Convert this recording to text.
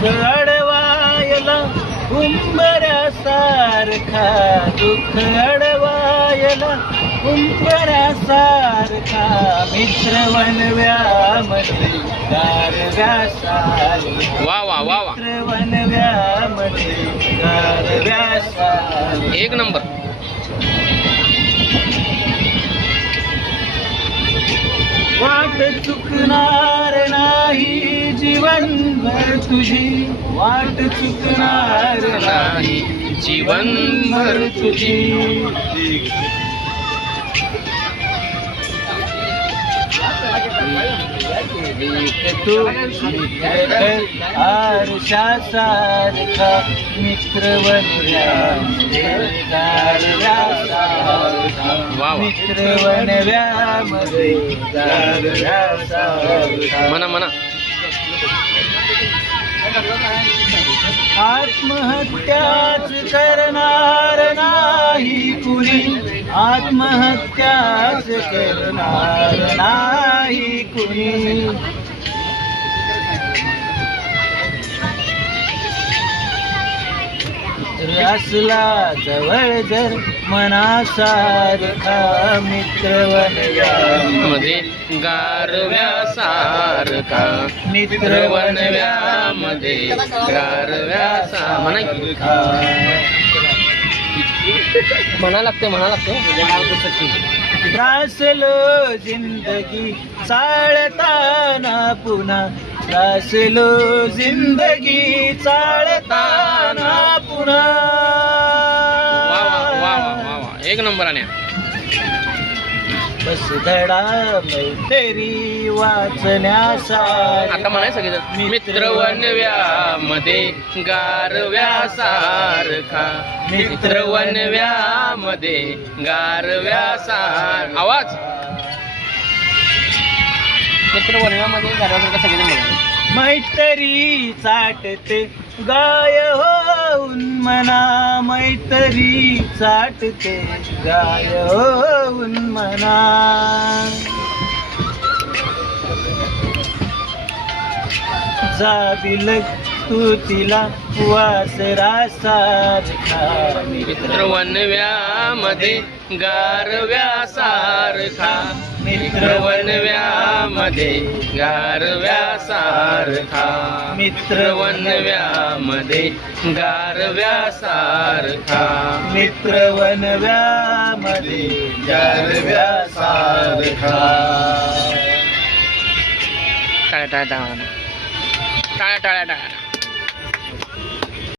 दुःख अडवायला उंबऱ्यासारखा, दुःख अडवायला उंबऱ्यासारखा, मित्र वनव्यामध्ये गारव्यासारखा, वा वा वा वा, मित्र वनव्यामध्ये गारव्यासारखा. एक नंबर. वाट चुकणार नाही जीवनभर तुझी, वाट चुकणार नाही जीवनभर तुझी. तू आरशासारखा, मित्र वनव्यामध्ये गारव्यासारखा, वा वा. मित्र वनव्यामध्ये गारव्यासारखा. म्हणा म्हणा. आत्महत्याच करणार नाही कुणी, आत्महत्याच करणार नाही कुणी. असला जवळ जर मनासारखा, मित्र वनव्यामध्ये गारव्यासारखा, मित्र वनव्यामध्ये गारव्यासारखा. म्हणा लागते म्हणा लागते. त्रासलो जिंदगी चालताना पुन्हा, त्रासलो जिंदगी चालताना पुन्हा. वा वा वा वा वा वा, एक नंबर. आणि बस धडा मैत्री वाचण्यासाठी. आता म्हणाय सगळे मित्र वनव्यामध्ये गारव्यासारखा, मित्र वनव्यामध्ये गारव्यासारखा. आवाज. मित्र वनव्यामध्ये गारव्यासारखा सगळे म्हणाले. मैत्री चाटते गाय होऊन मना, मैत्री चाटते गाय होऊन मना. जाबिल तू तिला वासरासारखा, मित्र वनव्यामध्ये गारव्यासारखा, मित्र वनव्यामध्ये गारव्यासारखा, मित्र वनव्यामध्ये गारव्यासारखा, मित्र वनव्यामध्ये गारव्यासारखा. टाळ्या टाळ्या टाळ्या टाळ्या टाळ्या टाळ्या.